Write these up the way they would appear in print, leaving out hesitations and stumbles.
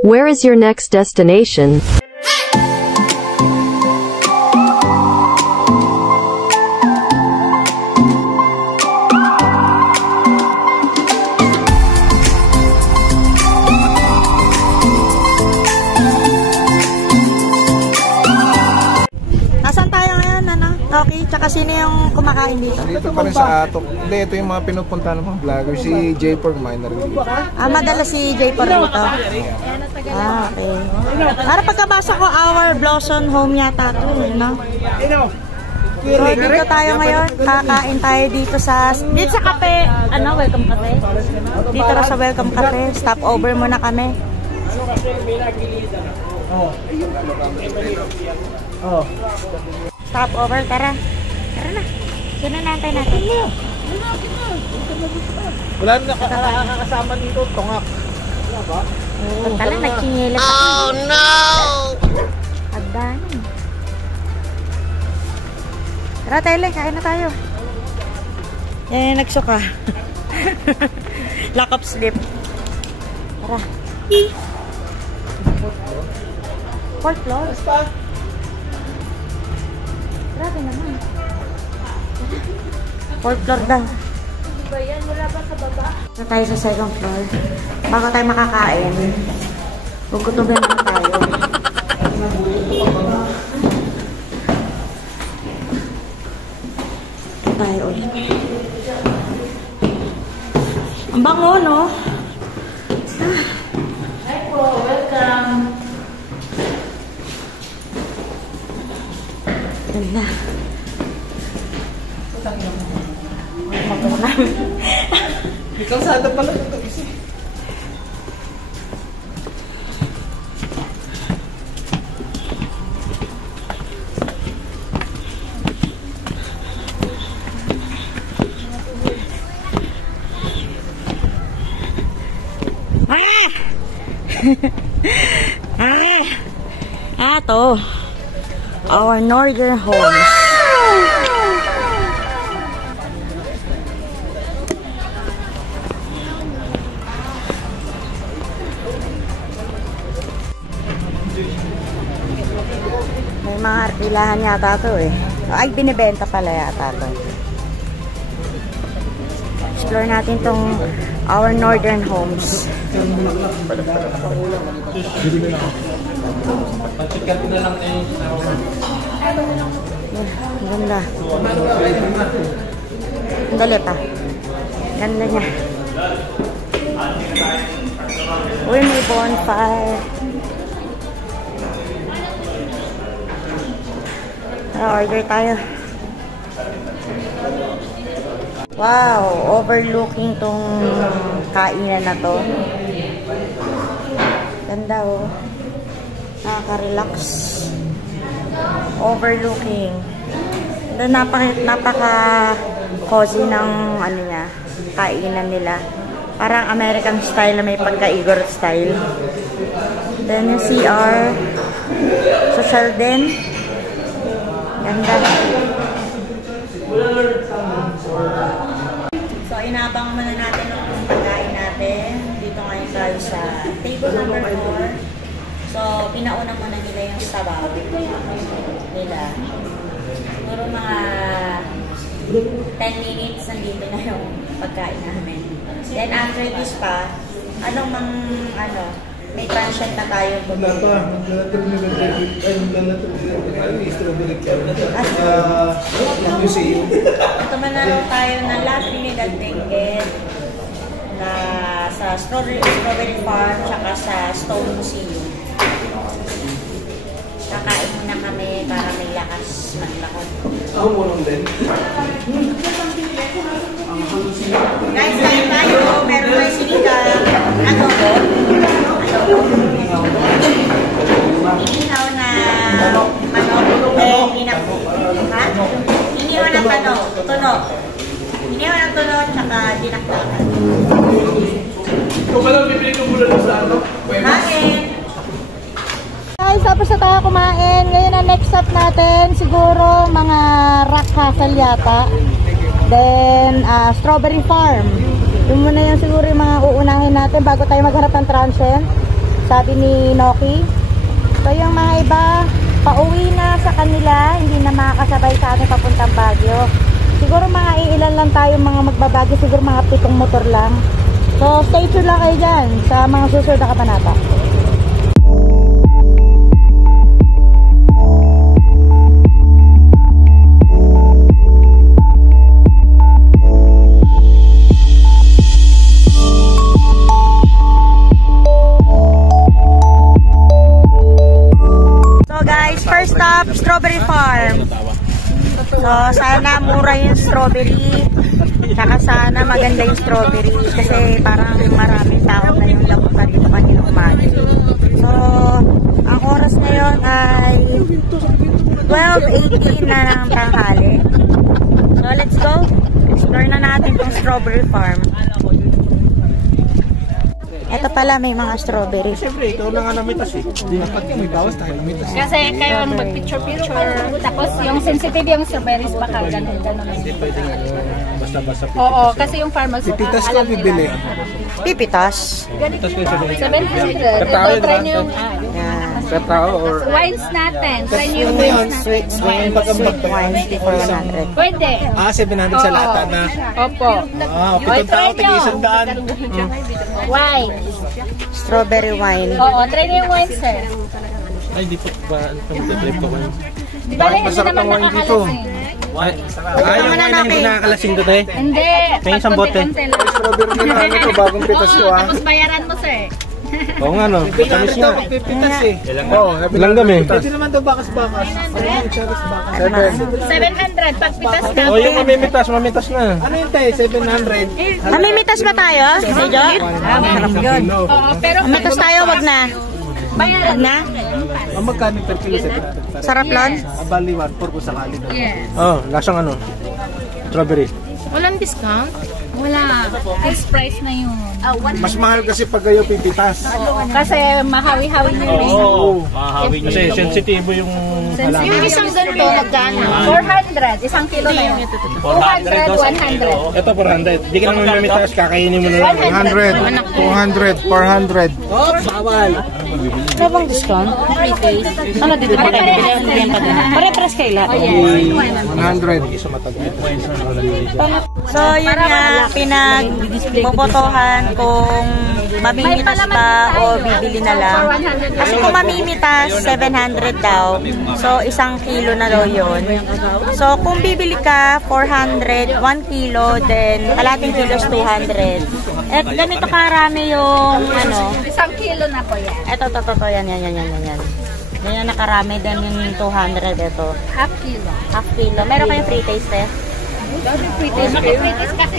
Where is your next destination? Okay, tsaka sino yung kumakain dito? Dito pa rin sa Atok. Hindi, ito yung mga pinupunta ng mga vlogger. Si J4 Minor. Madalas si J4 dito. Okay. Para pagkabasa ko, Our Blossom Home yata ito, no? So, dito tayo ngayon. Kakain tayo dito sa cafe. Welcome Cafe? Dito na sa Welcome Cafe. Stop over muna kami. Stop over, tara. Tara na. Sino natin natin? Wala na nakakasama dito, tongak. Wala ba? Tala, nagkingilas ako. Oh no! Agdanan. Tara, Tele, kain na tayo. Yan yung nagsuka. Lack of sleep. Tara. Fourth floor. Grabe naman. Fourth floor daw. Diba yan? Wala ba sa baba? Na tayo sa second floor. Bago tayo makakain, gugutubin na tayo. Tayo ulit. Ang bango, no? Hi po, welcome. Ganda. Ikaw sada pala ito isa. To. Our northern homes. May mga arkilahan yata to eh. Ay, binibenta pala yata to. Explore natin tong our northern homes. Ganda. Dali pa. Ganda niya. Uy, may bonfire. Order tayo. Wow, overlooking tong kainan na to. Ganda oh. Nakaka-relax. Overlooking. Napaka-cozy ng ano niya, kainan nila. Parang American style na may pagka-Igor style. Then yung CR. Social din. Ganda. So, inabang muna natin ang pagkain natin. Dito ngayon tayo sa table number 4. So, pinauna muna nila yung sabaw nila. Siguro mga 10 minutes nandito na yung pagkain namin. Then after this pa, may transient na tayo. Ito man na lang tayo na La Trinidad Benguet na sa Strawberry Farm tsaka sa Stone Museum. Kakain muna kami para may lakas maglakad. Ako mo lang din. Guys, kain tayo. Meron tayo sinigang. Adobo. Inihaw na manok. Inihaw na manok. Tuno. Inihaw na tuno tsaka dinakdakan. Kung pala bibili ko muna sa ano? Kain! Guys, tapos na tayo kumain. Ngayon ang next stop natin, siguro mga Rock Castle yata. Then, Strawberry Farm. Yun muna yung siguro yung mga uunahin natin bago tayo maghanap ng transient. sabi ni Noki. So yung mga iba, pauwi na sa kanila, hindi na makakasabay sa atin papuntang Baguio. Siguro mga iilan lang tayo mga magbabagyo, siguro mga 7 motor lang. So stay tuned lang kayo dyan sa mga susunod na kabanata. First stop, Strawberry Farm. So, sana mura yung strawberry. Saka sana maganda yung strawberry. Kasi parang maraming tao na yung lapunta dito kanina umaga. So, ang oras ngayon ay 12:18 na ng tanghali. So, let's go. Explore na natin yung Strawberry Farm. Ito pala may mga strawberry. Siyempre, ikaw lang nga namitas eh. Dapat may bawas tayo namitas. Kasi kayo mag-picture-picture. Tapos yung sensitive yung strawberries baka ganun. Hindi pwede nga. Basta-basta pipitas. Oo, kasi yung farmers. Pipitas ko bibili. Pipitas. 700. Ito, try nyo yung Per tao or... wines natin. Try nyo yung Ano yun? wines natin. Sweet pagkambag pa yun. Wines for 100. Pwede. 700 sa lata na. Opo. Pitong tao, tig-100. Wine. Strawberry wine. Oo, try nyo yung wine, sir. Ay, di po ba? Pag-trip ko kayo. Di ba hindi Masarap naman ang wine dito. nakakalasing? Ayaw nga na hindi nakakalasing doon eh. Hindi. May isang bote. Strawberry na ano to, bagong pitas ko ah. Tapos bayaran mo, sir. Oo nga no. Tamis nga. Pipitas eh. Oo. Ilang kami? Pwede naman daw bakas-bakas. 700 pag pitas ka. O yung mamitas na. Ano yung tayo? 700? Namimitas ba tayo? Medyo? Masarap yun. Oo, pero Mamitas tayo, wag na. bayaran Wag na? Ang magkano per kilo 700? Sarap lon? Abali 1 for kung sakali. Yes. Oh, lasang ano? Strawberry. Walang discount? Wala. Fixed price na yun. Mas mahal kasi pag kayo pipitas. Oo, kasi mahawi-hawi nyo rin. Oo. Kasi sensitibo yung Yung isang ganito, nagkano? 400. Isang kilo na yun. 200, 100. Ito 400. Hindi ka naman mamitas, kakainin mo na lang. 100, 200, 400. Oh, bawal. Ano bang discount? Ano dito pa tayo? Pare-pares kaila. 100. So, yun nga, pinagbobotohan kung mamimitas ba o bibili na lang. Kasi kung mamimitas, 700 daw. So, 1 kilo na daw yun. So, kung bibili ka, 400, 1 kilo, then kalating kilo is 200. At ganito karami yung, ano, Isang kilo na po yan. eto, yan. Yan yung nakarami, then yung 200, ito. Half kilo. Half kilo. Meron kayong free taste eh? Free taste kasi.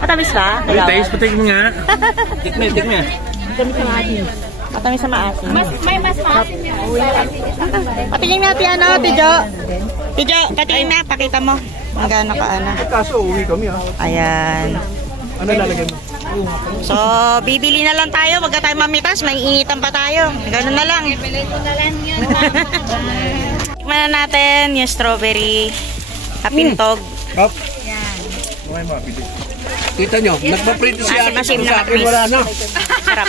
Matamis ba? patigin nga. Tikme. Matamis sa maasim. May mas maasim yung Patingin natin ano, Tijo. Tijo, patingin na, pakita mo. Ang gano'n ka, ano. Kaso uwi kami ah. Ayan. Ano lalagay mo? So, bibili na lang tayo. Wag na tayo mamitas, may initan pa tayo. Ganun na lang. Bili ko na lang yun. Tikman na natin yung strawberry kapintog. Hop. Okay mga pili. Kita nyo, nagpa-print si Ate. Asim-asim na Sa akin wala na. Sarap.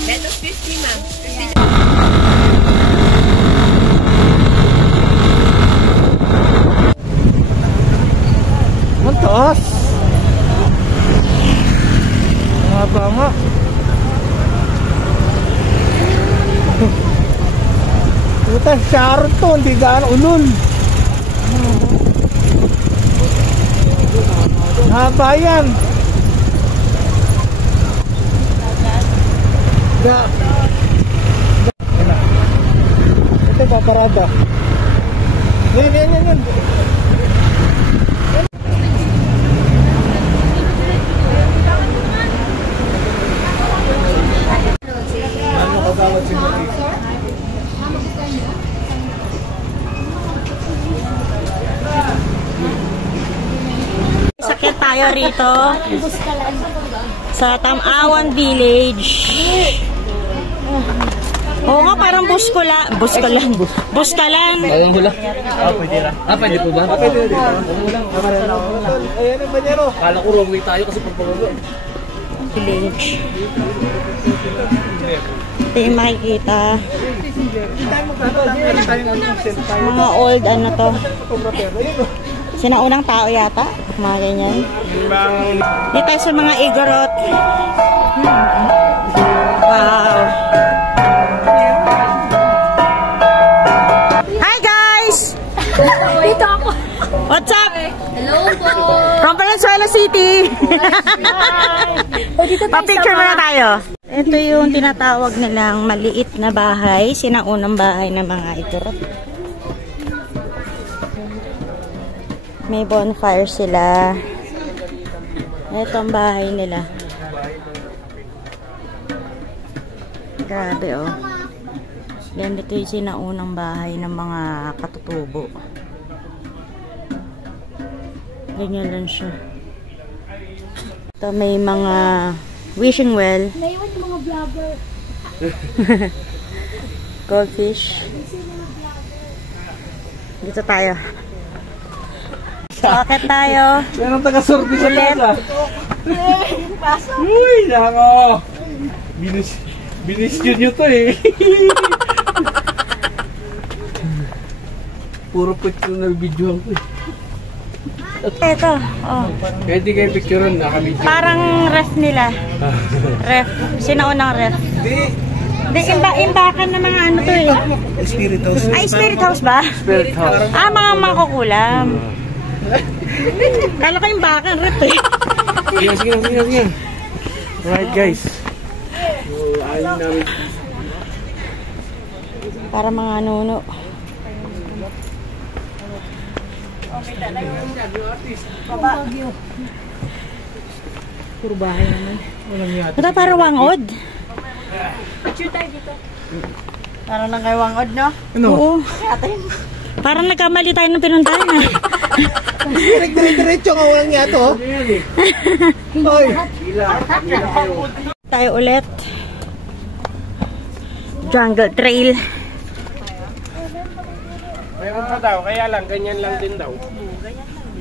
Betos 50, ma'am. Ang taas. Mahaba nga. Puta, Sharon to, hindi gaano ulol. Haba yan. Ito paparada. Yan. Ano kagawad si Mati? Sakit tayo rito sa Tamawan Village. Oo nga, parang buskalan. Ayun nila. Pwede ra. Pwede po ba? Pwede dito. Ayan ang banyero. Kala ko wrong way tayo kasi pagpapagawa. Village. Ito yung makikita. Mga old ano to. Sinaunang tao yata. Mga ganyan. Dito sa mga igorot. Wow. Hi guys! Dito ako. What's up? Hello po. From Valenzuela City. Dito tayo Pa-picture muna tayo. Ito yung tinatawag nilang maliit na bahay. Sinaunang bahay ng mga igorot. May bonfire sila. Ito ang bahay nila. Grabe oh. Yan, dito yung sinaunang bahay ng mga katutubo. Ganyan lang siya. Ito may mga wishing well. Naiwan yung mga vlogger. Goldfish. Dito tayo. Bakit tayo? Meron taga-sorti sa lasa. Uy, nako. Binis nyo to eh. Puro picture na videoan ko eh. Ito, oh. Pwede kayo picturean, naka-video. Parang ref nila. Ref. Sinaunang ref. Hindi, imbakan na mga ano to eh. Spirit house. Ay, spirit house ba? Spirit house. Ah, mga makukulam. Kala ko imbakan, ref eh. Sige. Alright guys. Ayun namin. Para mga nuno. Puro bahay naman. Walang yata. Ito parang wangod. Picture tayo dito. Parang lang kay wangod, no? Ano? Oo. Parang nagkamali tayo ng pinuntahan ah. Diretso ka walang yato. Hoy. Tayo ulit. Jungle Trail. Meron pa daw, kaya lang, ganyan lang din daw.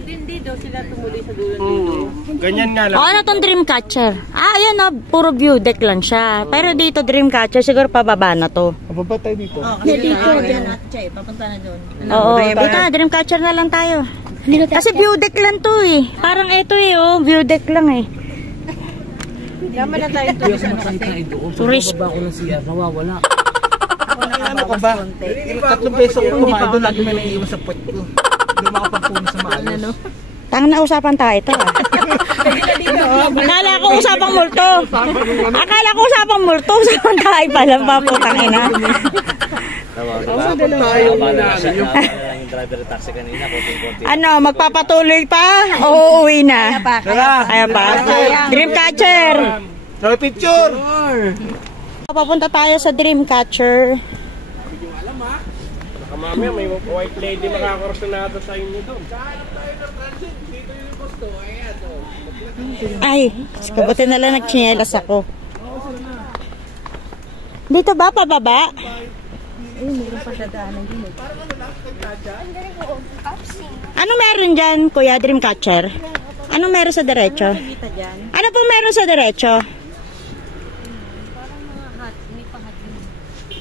Hindi daw sila tumuloy sa dulo dito. Ganyan nga lang. O, ano tong Dreamcatcher? Ah, ayan o, puro view deck lang siya. Pero dito Dreamcatcher, siguro pababa na to. Pababa tayo dito. Dito. Papunta na doon. Oo, dito na, Dreamcatcher na lang tayo. Kasi view deck lang to eh. Parang ito eh, oh, view deck lang eh. Yaman na tayo doon. Tourist. Baba ko ng siya, mawawala. Ano ka ba? 3 peso ko kumain doon, lagi may naiiwan sa pot ko. Hindi makapagpunan sa maalos. Tanga na usapan tayo ito ah. Akala ko usapang multo. Akala ko usapang multo. Usapan tayo pala, paputang ina. Usapan tayo muna. Ano, magpapatuloy pa? O uuwi na? Kaya pa. Dreamcatcher. No picture. Papunta tayo sa Dreamcatcher. Mamaya may white lady makakarosunado sa inyo doon. Ay, kabuti na lang nagchinelas ako. Dito ba, pababa? Ano meron dyan, Kuya Dreamcatcher? Ano meron sa derecho? Ano po meron sa derecho?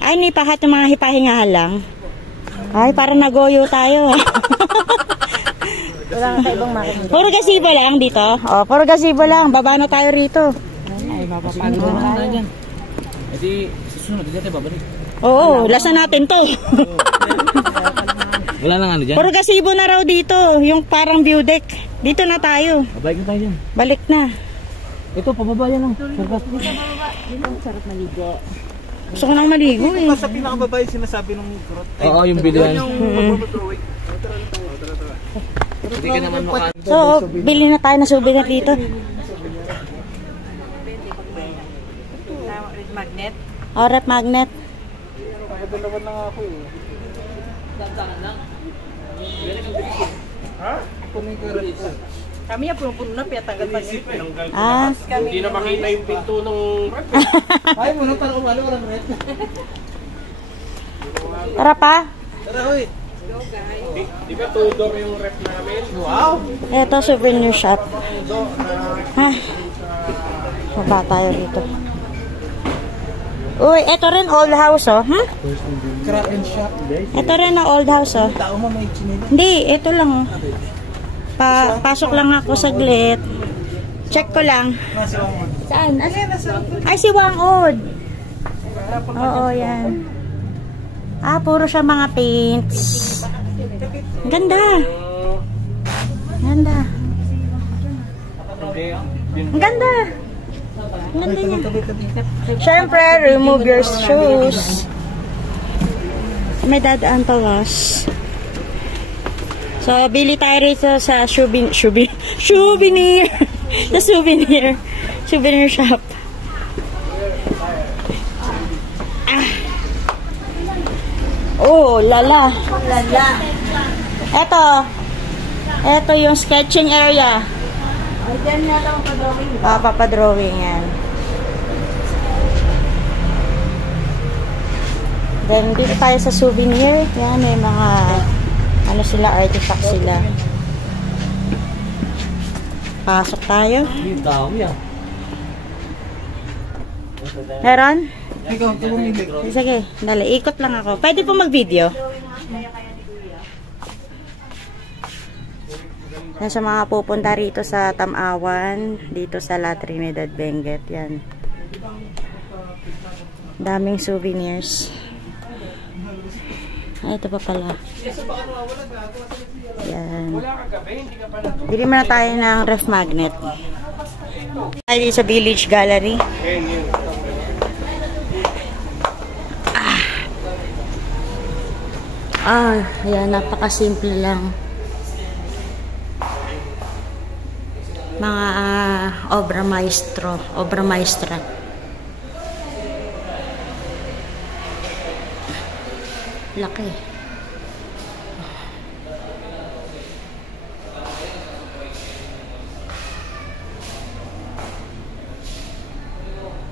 Ay, nipahat ng mga hipahingahan lang. Ay, parang nagoyo tayo. Wala nga ibang makinig. Puro gazebo lang dito. Oh, puro gazebo lang. Baba na tayo rito. Ay, mapapagod na tayo dyan. E di, susunod, hindi natin babalik. Oo, lasan natin to. Wala nang ano dyan? Puro gazebo na raw dito. Yung parang view deck. Dito na tayo. Babalik na tayo dyan. Balik na. Ito, pababa yan lang. Sarap. Sarap maligo. Gusto ko nang maligo eh. Sa pinakababa yung sinasabi ng grot. Oo, yung biluan. Hindi ka naman maka... So, bili na tayo na souvenir dito. Magnet? Oh, rep magnet. Dalawa na nga ako eh. Dandanan lang. Ha? Punin ko rin ito. Kami yan, puno na, pinatanggal pa niya. Ah. Hindi na makita yung pinto ng... Ay, muna parang umalo, walang red. Tara pa. Tara, hoy. Di ba two-door yung rep namin? Wow! Ito, souvenir shop. Ah. Baba tayo rito. Uy, ito rin old house, oh. Crack and shop. Ito rin na old house, oh. Tao mo may chinila. Hindi, ito lang, oh. Pasok lang ako saglit. Check ko lang. Saan? Ay, si Wangod. Oo, yan. Ah, puro siya mga paints. Ganda. Ganda. Ang ganda. Ang ganda niya. Siyempre, remove your shoes. May dadaan pa was. So, bili tayo rito sa souvenir. Sa souvenir shop. Ah. Oh, lala. Ito yung sketching area. Diyan na lang papadrawing. Papadrawing yan. Then, dito tayo sa souvenir. Yan, may mga ano sila, artifact sila. Pasok tayo. Meron? Ikaw, tumumili. Sige, dali. Ikot lang ako. Pwede po mag-video. Yan sa mga pupunta rito sa Tamawan, dito sa La Trinidad, Benguet. Yan. Daming souvenirs. Ito pa pala. Yan. Bili muna tayo ng ref magnet. Tayo sa Village Gallery. Ayan, napakasimple lang. Mga obra maestra. Laki.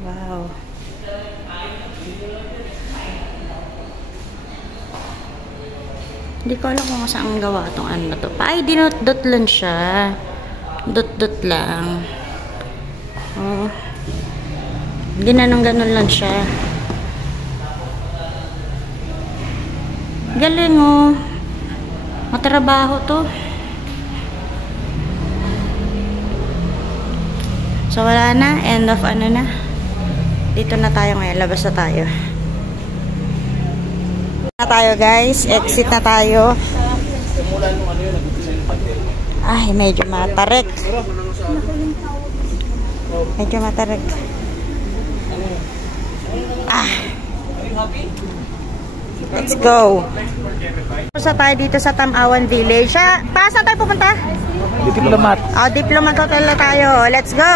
Wow. Hindi ko alam kung saan gawa itong ano to. Ay, dinot-dot lang siya. Dot-dot lang. Oh. Ganun lang siya. Galing, oh. Matrabaho to. So, wala na. End of ano na. Dito na tayo ngayon. Labas na tayo. Na tayo, guys. Exit na tayo. Ay, medyo matarik. Let's go. Sa tayo dito sa Tamawan Village. Saan tayo pupunta? Diplomat. Diplomat Hotel na tayo. Let's go!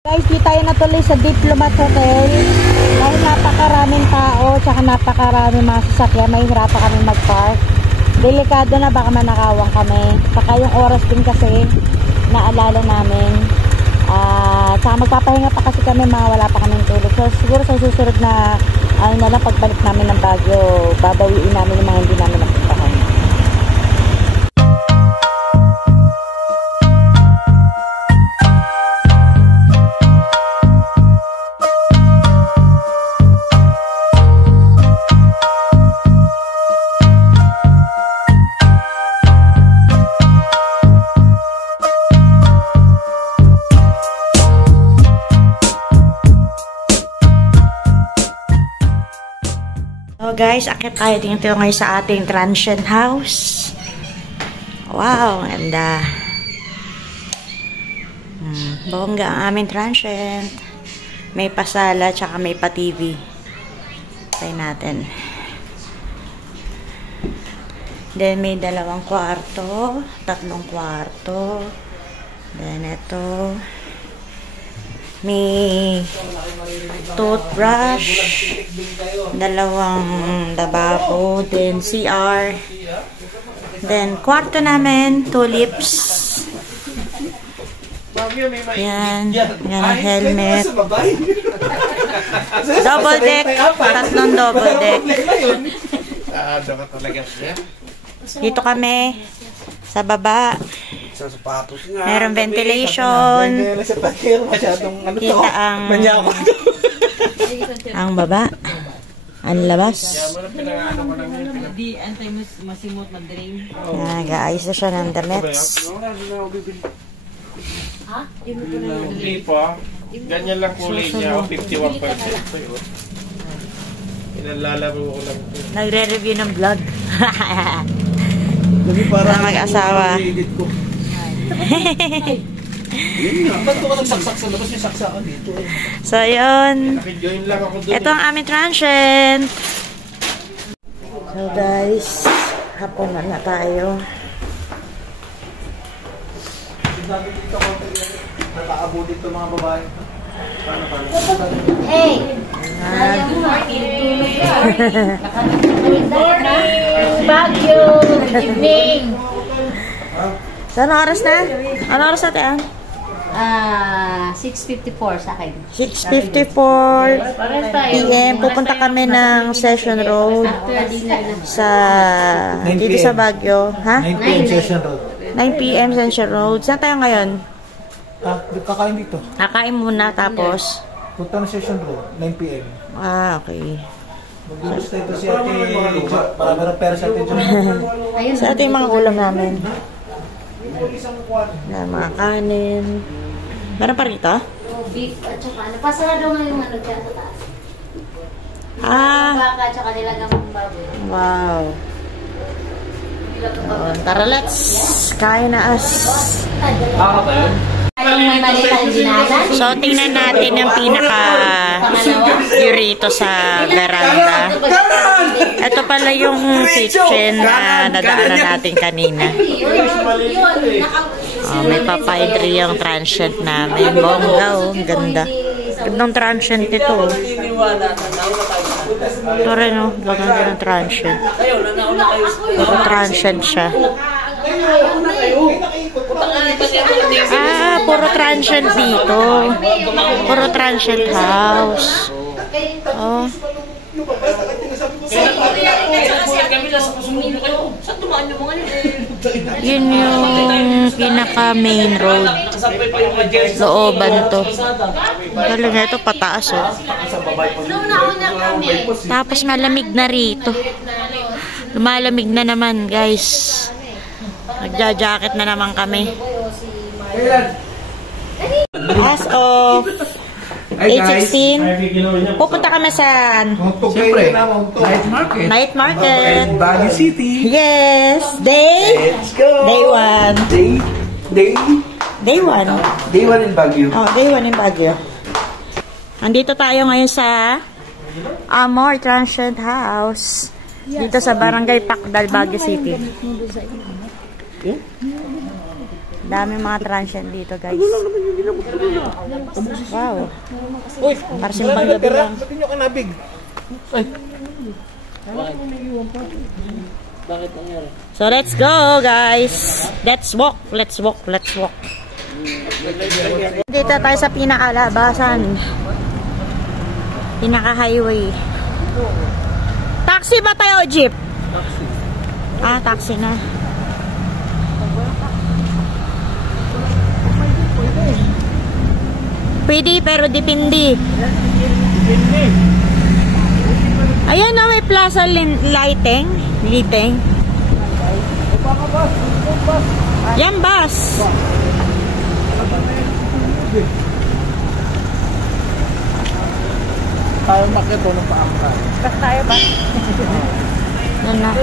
Guys, dito tayo natuloy sa Diplomat Hotel. Dahil napakaraming tao, tsaka napakaraming mga sasakyan, may hirapan kami mag-park. Delikado na, baka manakawang kami. Saka yung oras din kasi, naalala namin. Tsaka magpapahinga pa kasi kami, wala pa kaming tulog. So, siguro sa susunod na, pagbalik namin ng Baguio, babawiin namin yung mga hindi namin napuntahan. So guys, akit tayo dito ngayon sa ating transient house. Wow, ganda. Bongga ang aming transient. May pasala, tsaka may pa-TV. Try natin. Then may 2 kwarto, 3 kwarto. Then ito. May toothbrush, 2 lababo, then CR, then kwarto namin, tulips, yan ang helmet, double deck, 3 double deck. Dito kami sa baba. Sa sapatos nga. Meron ventilation. Sa pakir, masyadong ano to. Kita ang baba. Ang labas. Nag-aayos na siya ng damit. Hindi pa. Ganyan lang kulay niya. 51.5. Inalalaro ko lang. Nagre-review ng vlog. Para mag-asawa. Ba't ko nagsaksak sa labas? May saksakan dito. So, yun. Nakijoin lang ako doon. Ito ang aming transient. So, guys. Hapon na tayo. Sabi dito ko, nakaabo dito mga babae. Hey! Baguio! Good evening! So, ano oras na? Ano oras na tayo? 6:54 sa akin. 6:54 PM. Pupunta kami ng Session Road After dinner na. sa dito sa Baguio. Ha? 9 p.m. Session Road. 9 PM Session Road. Saan tayo ngayon? Kakain dito. Kakain muna tapos. Punta na Session Road. 9 p.m. Okay. Maglulus na ito si Ate Jo. Para meron pera sa Ate Jo. Sa ating mga ulam namin. Na mga kanin. Meron pa rito? Beef at saka ano. Pasarado nga yung ano dyan sa taas. Baka at saka nilagang baboy. Wow. Tara, let's kain na us. May malitang dinanan. So, tingnan natin yung pinaka-view rito sa veranda. Ito pala yung kitchen na nadaanan natin kanina. Oh, may papayadri yung transient namin. Bongga, oh. Ganda. Gandang transient ito. Ito rin, oh. Ganda ng transient. Ito transient siya. Puro transient dito. Puro transient house. Oh. Yun yung pinaka main road. Looban to. Talaga ito pataas, oh. Tapos malamig na rito. Lumalamig na naman, guys. Nagja-jacket na naman kami. As of 8:16, pupunta kami sa Siyempre, Night Market. Baguio City. Yes, day 1. Day 1. Day 1 in Baguio. Oh, day 1 in Baguio. Andito tayo ngayon sa Amor Transient House. Dito sa Barangay Pacdal, Baguio City. Dami mga transient dito, guys. Wow. Uy, para simbang gabi lang. Ba't nyo kanabig? Ay. Bakit nangyari? So, let's go, guys. Let's walk. Let's walk. Let's walk. Dito tayo sa pinakalabasan. Pinaka-highway. Taxi ba tayo o jeep? Taxi. Taxi na. Pwede, pero depende. Ayan na, may plaza lighting. Yan, bus. Tayo makito ng paangka. Tayo ba? Yan na.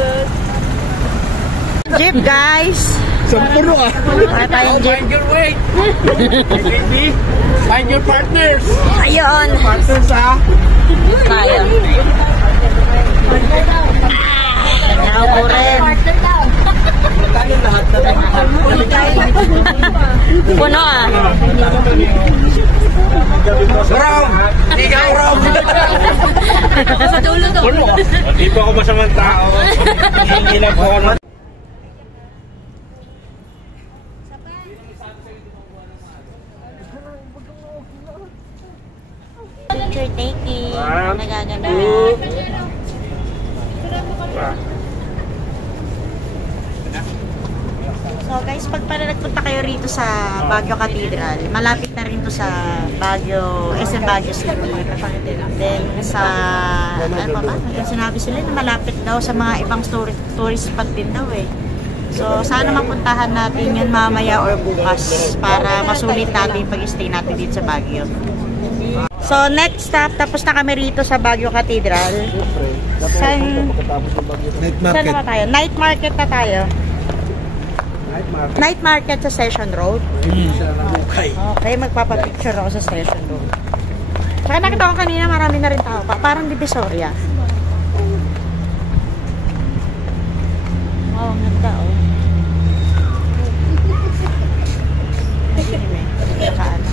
Jeep, guys. Sampuro ka. Ay, tayong jeep. Find your way. Find your partners. Ayun. Partners, ha? Tayo. Ako rin. Tayo lahat na rin. Puno, ah. Rom! Ikaw, Rom! Sa dulo to. Hindi po ako masamang tao. Hindi lang po ako. Picture taking. Nagaganda. So guys, pag pala nagpunta kayo rito sa Baguio Cathedral, malapit na rin to sa Baguio, SM Baguio City. Then sa, ano pa ba? Sinabi sila na malapit daw sa mga ibang tourist spot din daw eh. So sana mapuntahan natin yun mamaya or bukas para masulit natin yung pag-stay natin dito sa Baguio. So next stop, tapos na kami rito sa Baguio Cathedral. Saan na tayo? Night market na tayo. Night market sa Session Road. Okay, magpapapicture ako sa Session Road. Saka nakita ko kanina marami na rin tao pa. Parang Divisoria. Wow, ang ganda oh. Nakaano.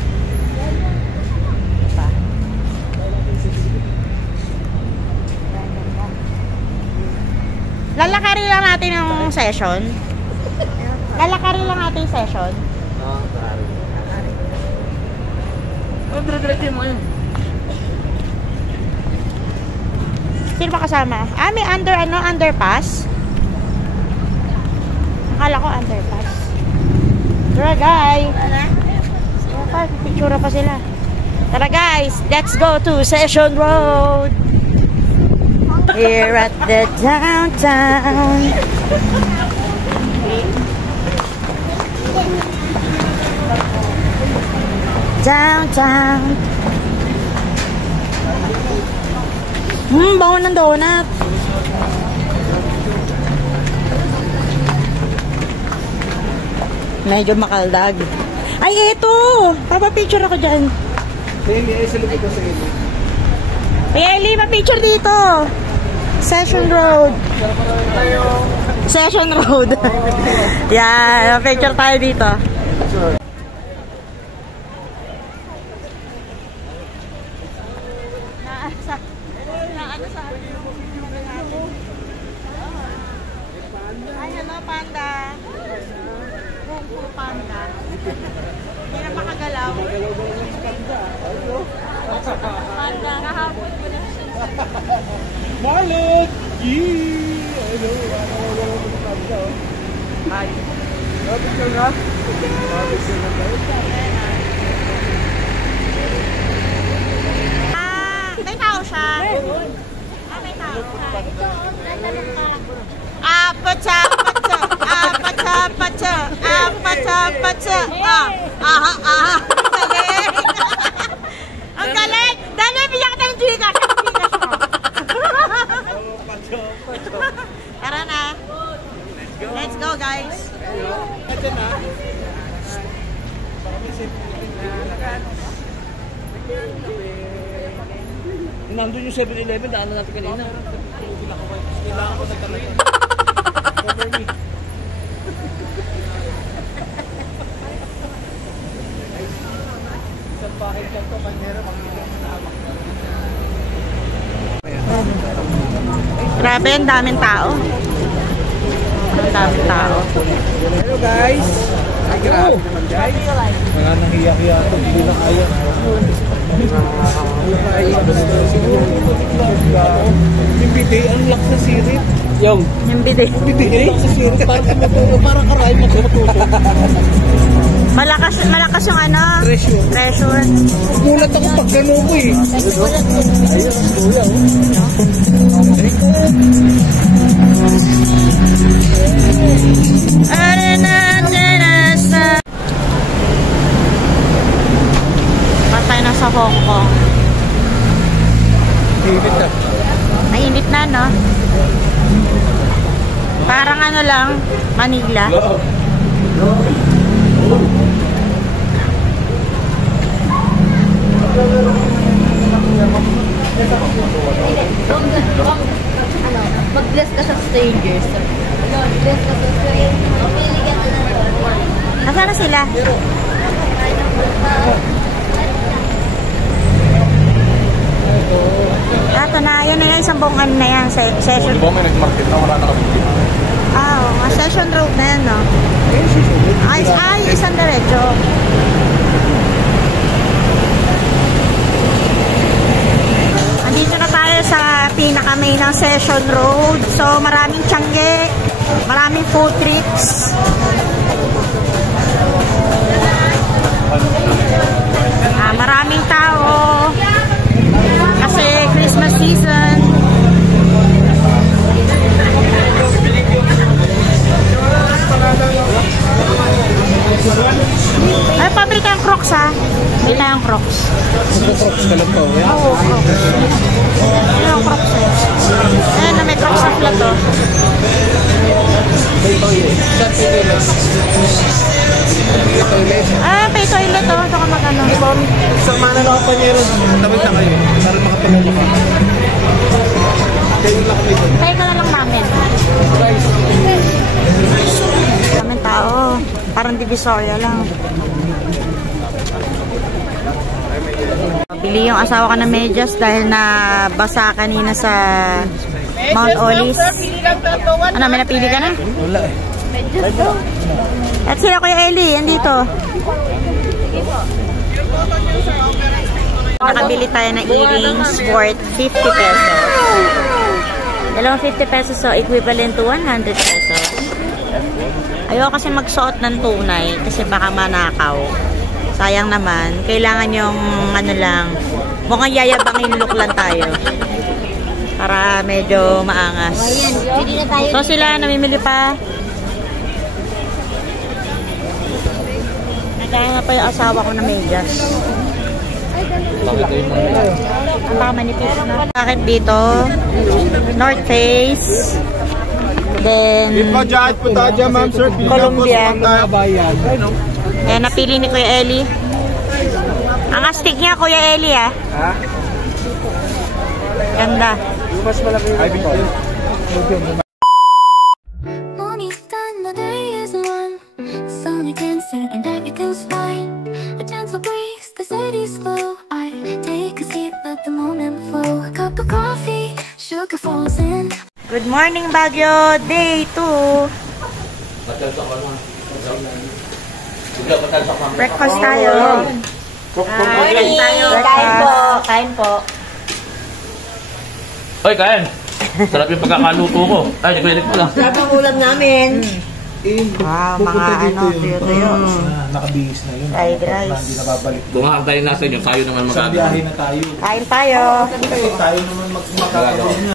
Diba? Lalakarin lang natin yung session. Lalakarin lang natin yung session. Dire-diretso mo yun. Sino ba kasama? Ah, may underpass? Akala ko underpass. Tara guys! Picture pa sila. Tara guys, let's go to Session Road! Here at the downtown. Downtown. Bango ng donut. Medyo makaldag. Ay, eto! Papapicture ako dyan. Hey, Eli, pa-picture dito. Session Road. Session Road. Yan, pa-picture tayo dito. Ay, hello, Panda. Kung Fu Panda. Hindi na makagalaw. Panda, kahapon ko na siya. Malik! Hi. Picture nga? May tao siya. May tao. Ito, naglalong ka. Apatsa. Ang galing! Dali, bigyan ka tayong Gcash. Tara na. Let's go, guys. Nandun yung 7-Eleven, daanan natin kanina. Kailangan ko nagtanong. Grabe, ang daming tao. Ang daming tao. Hello guys! Ay, grabe naman guys. Mga nanghiyak-hiyak ito, hindi na kaya. Yung bide, ang lak sa sirit. Yung bide. Bide, ang lak sa sirit. Parang karay magmatuto. Malakas yung ano? Pressure. Gulat ako pag gano'n ko eh. Patay na sa Hong Kong. Init na. Mainit na, no? Parang ano lang, Manila. Mag-bless ka sa strangers. Mag-bless ka sa strangers. Nasaan na sila? Ito na, yan na isang buong ano na yan, session. Di ba may nag-market na wala nakabili? Session road na yan, no? Ay, isang diretso. Andito na tayo sa pinaka-main ng Session Road. So, maraming tiyangge. Maraming food trips. Maraming tao. Kasi Christmas season. Ay, pabili tayong Crocs ha. Pabili tayong Crocs. Crocs ka lang po. Oo, Crocs. Ano yung Crocs eh? Ayan na, may Crocs na flat oh. Ah, pay toilet oh. Saka magano. Sama na lang ako pa niya rin. Tawid na kayo. Para makapanood ka. Kayo lang kami doon. Pay ka na lang namin. Daming tao. Parang Divisoria lang. Bili yung asawa ko ng medyas dahil nabasa kanina sa Mount Olis. Ano, may napili ka na? Wala eh. At sila Kuya Eli, yan dito. Nakabili tayo ng earrings worth 50 pesos. Dalawang 50 pesos so equivalent to 100 pesos. Ayoko kasi magsuot ng tunay kasi baka manakaw. Sayang naman. Kailangan yung ano lang, mukhang yayabangin look lang tayo. Para medyo maangas. So sila namimili pa. Nagkaya pa yung asawa ko na medyas. Ang baka manipis na. Bakit dito? North Face. Then Columbia. Ayan, napili ni Kuya Eli. Ang astig niya, Kuya Eli ah. Ganda. Mas malaki yung Morning's done, the day is one. Sun dancing and everything's fine. A gentle breeze, the city's slow. I take a seat, let the moment flow. A cup of coffee, sugar falls in. Good morning, Baguio. Day 2. Breakfast tayo. Kain tayo. Kain po. Hoy, kain! Sarap yung pagkakaluto ko. Ay, nag-edit mo lang. Sarap ang ulam namin. Wow, mga ano, tuyo-tuyo. Nakabihis na yun. Fried rice. Hindi na babalik. Bumakang tayo nasa inyo. Tayo naman Sa magagawa. biyahe na tayo. Kain tayo. Tayo naman magkakaroon na.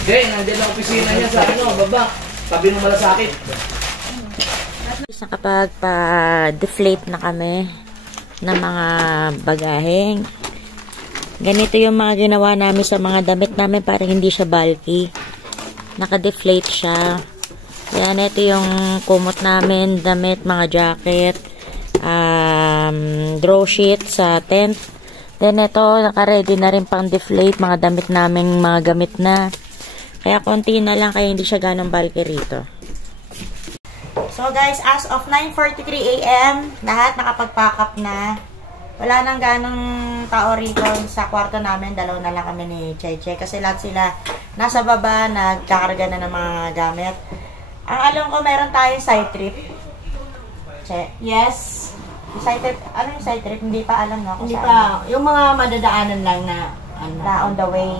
Okay, nandiyan lang opisina niya sa ano, baba. Tabi ng malasakit. Kapag pa-deflate na kami ng mga bagaheng, ganito yung mga ginawa namin sa mga damit namin para hindi siya bulky. Naka-deflate siya. Yan, ito yung kumot namin, damit, mga jacket, draw sheet sa tent. Then ito, naka-ready na rin pang deflate, mga damit namin, mga gamit na. Kaya konti na lang, kaya hindi siya ganong bulky rito. So guys, as of 9:43 AM, lahat nakapag-pack up na. Wala nang ganong tao rito sa kwarto namin. Dalaw na lang kami ni Cheche. Kasi lahat sila nasa baba, nagkakarga na ng mga gamit. Ang alam ko, meron tayong side trip. Che? Yes. Yung side trip, ano yung side trip? Hindi pa alam na kung Hindi saan. pa. Yung mga madadaanan lang na Na on the way.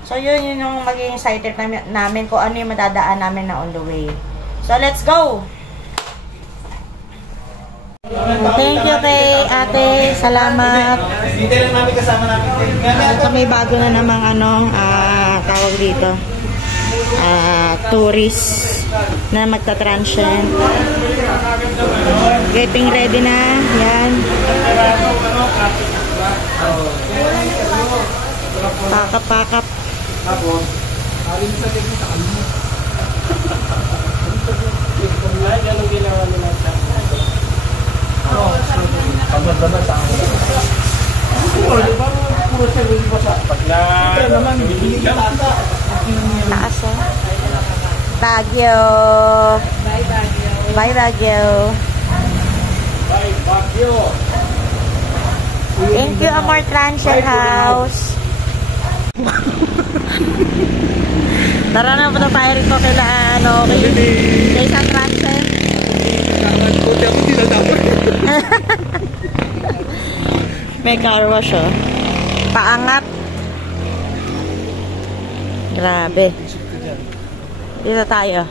So yun yung magiging side trip namin kung ano yung madadaan namin na on the way. So let's go! Thank you kay ate. Salamat. Hindi lang namin kasama namin. Ito may bago na namang ano, tawag dito. Tourist na magta-transient. Getting ready na. Yan. Pakap-pakap. Taas oh. Baguio. Bye Baguio. Bye Baguio. Bye Baguio. Thank you Amor Transient House. Tara na, punta tayo rin ko kaila ano, kay San Transient. May car wash oh. Paangat. Grabe. Dito tayo.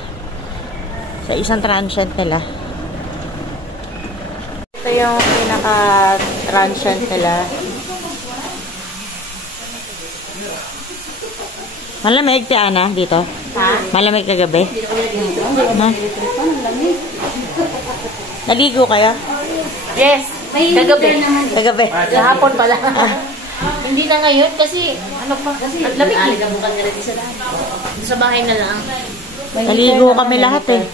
Sa isang transient nila. Ito yung pinaka-transient nila. Malamig, Tiana, dito? Malamig kagabi? Ha? Naligo kayo? Yes. Kagabi. Kagabi? Kahapon pala. Hindi na ngayon kasi ano pa kasi lamig eh. Sa bahay na lang. Naligo kami lahat eh.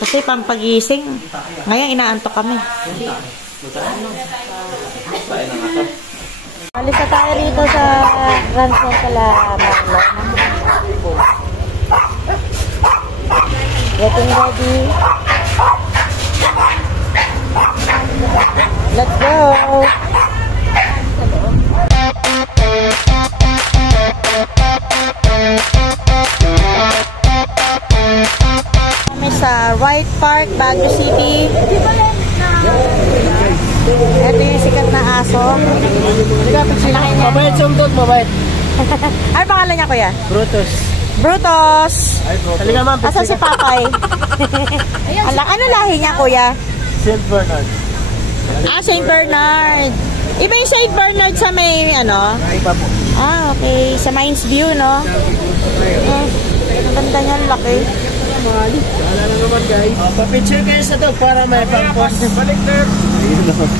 Kasi pampagising. Ngayon inaantok kami. Alis na tayo rito sa transient pala Marlo. Getting ready. Let's go! Kami sa White Park, Baguio City. Ito yung sikat na aso. Mabait sumtot, mabait. Ano pangalan niya, kuya? Brutus. Brutus! Halika ma'am. Asan si Papay? Ano lahi niya, kuya? St. Bernard. St. Bernard. Iba yung St. Bernard sa may, ano? Iba po. Okay. Sa Mines View, no? Ganda niya, laki. Wala na naman guys. Pa-picture kayo sa to para may pang-post. Balik there.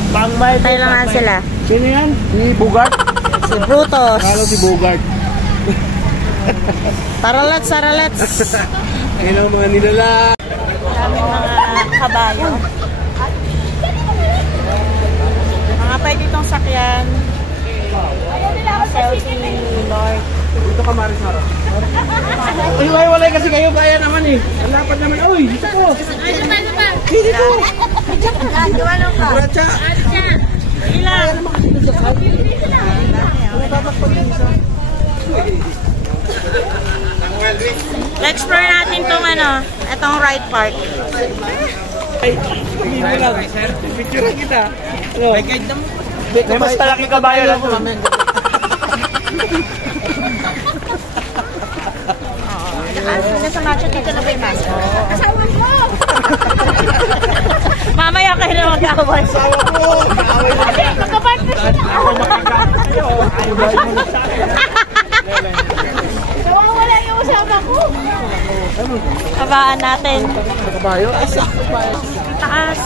Pang-may. Tayo lang nga sila. Sino yan? Si Bogart? Si Brutus. Kalo si Bogart. Saralets, saralets. Ayun ang mga nilala. Daming mga kabayo. Mga pwede itong sakyan. Mga selfie Lord. Dito ka, Marisara. Uy, walay kasi kayo. Kaya naman eh. Ang lapad naman. Uy, dito po. Dito. Gawa ka. Bracha. Ilan? Na-explore natin itong ano, itong Right Park. Picture kita. May guide naman. May mas talaking kabayo lang po. Nasa macho dito na ba yung mask? Asawa mo! Mamaya kayo na mag-away. Asawa mo! Magkapat na siya. Ako makakata kayo. Ayaw mo na sa akin. Nawawala yung usama ko. Kabaan natin. Kabayo? Asa? Taas.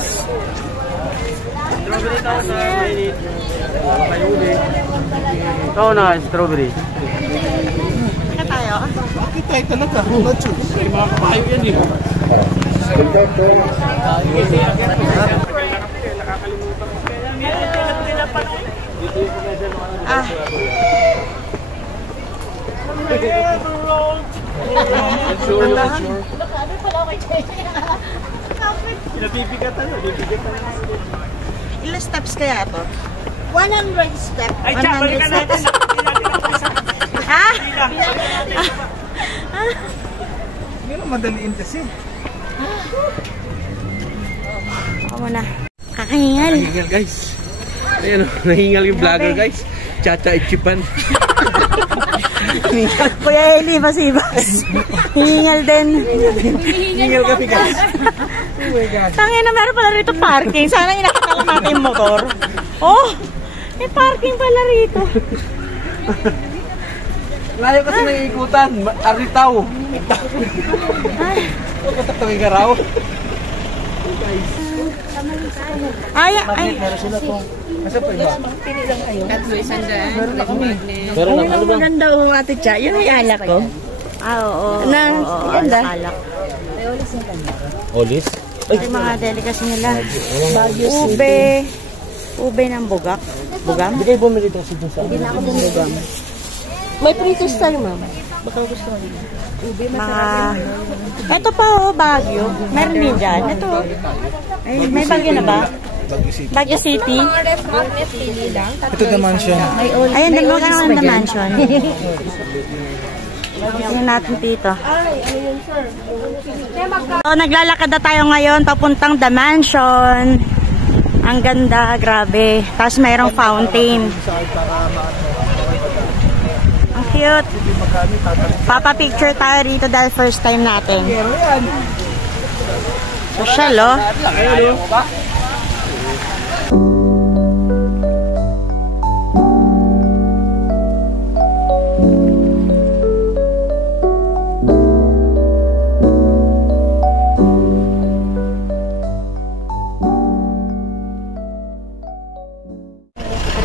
Strawberry daw sa mainit. Ikaw na, strawberry. Saka tayo. Bakit tayo talaga? No choose. May mga kabayo yan eh. Ah. Ilang steps kaya to? 100 step. Ay, tsa, balikan natin. Ha? Hindi na madaliin kasi. Ako muna. Kakahingal. Nahingal guys. Ayan o, nahingal yung vlogger guys. Chacha Ichipan. Kuya Eli, masibas. Hihingal din. Nahingal kami guys. Oh my God. Tangin na meron pala rito parking. Sana inakita lang natin yung motor. Oh! May parking pala rito. Layo kasi nangikutan. Aritaw. Katawin ka raw. Ay, ay. Asa pa iba? Meron na kami. Ano yung maganda yung ate Cha? Yun ay alak ko. Ah, oo. Na, ganda. Alak. Olis? Ay, mga delicacy nila. Ube. Ube ng bugak. Bugam? Hindi kayo bumili ito kasi dun sa Hindi na ako bumugam. May princess tayo, ma'am. Baka gusto mo. Mga... Ito pa, oh, Baguio. Meron din dyan. Ito. Ay, may Baguio na ba? Baguio City. Ito the mansion. Ayan, dalawa ka naman the mansion. Tingnan natin dito. So, naglalakad na tayo ngayon papuntang the mansion. Ang ganda, grabe. Tapos mayroong fountain. Ang cute. Papa-picture tayo rito dahil first time natin. Social, oh.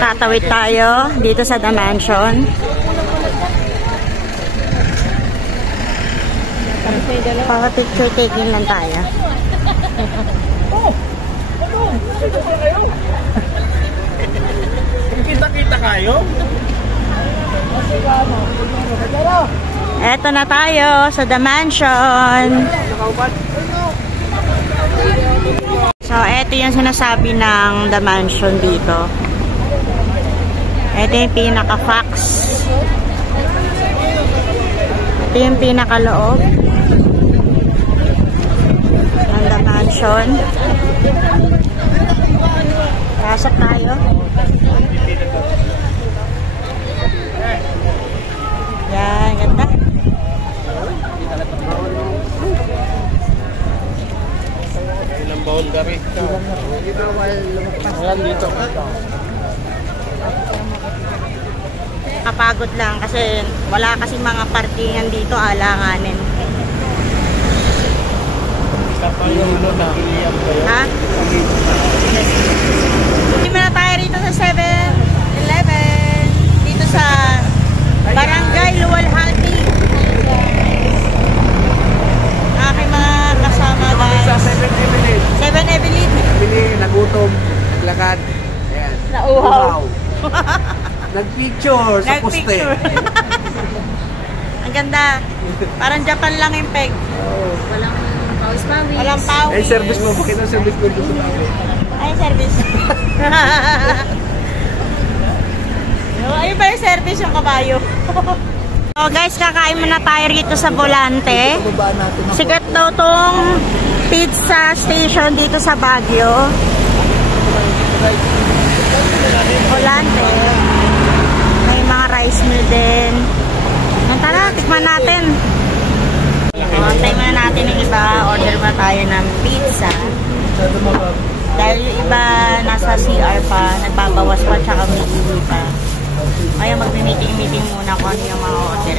Tatawid tayo dito sa The Mansion. Para picture taking lang tayo. Kita-kita kayo? Eto na tayo sa The Mansion. So, eto yung sinasabi ng The Mansion dito. Ito yung pinaka-fax. Ito yung pinaka-loob ng The Mansion. Pasok tayo. Yan, ganda. Ilang boundary. Ayan dito. Kapagod lang kasi wala kasing mga parkingan dito, alanganin. Isa pa yung na Ha? Hindi na tayo rito sa 7-Eleven. Dito sa Barangay Luwalhati. Aking mga kasama guys. Sa 7-Evelyn. 7-Evelyn. Bili, nagutom, naglakad. Ayan. Nauhaw. Nagpicture sa poste. Nagpicture. Ang ganda. Parang Japan lang yung peg. Walang pawis-pawis. Walang pawis. Ay, service mo. Bakit ang service mo dito sa bago? Ay, service. Ayun ba yung service yung kabayo? So guys, kakain muna tayo rito sa Volante. Sikat daw tong pizza station dito sa Baguio. Volante. May mga rice mill din. Tara, tikman natin. Antay muna natin yung iba. Order muna tayo ng pizza. Dahil yung iba nasa CR pa, nagbabawas pa, tsaka may iwi pa. Kaya mag-meeting-meeting muna kung ano yung mga order.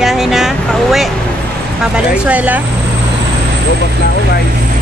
Biyahe na, pauwi. Pa Valenzuela. Robot na ako guys.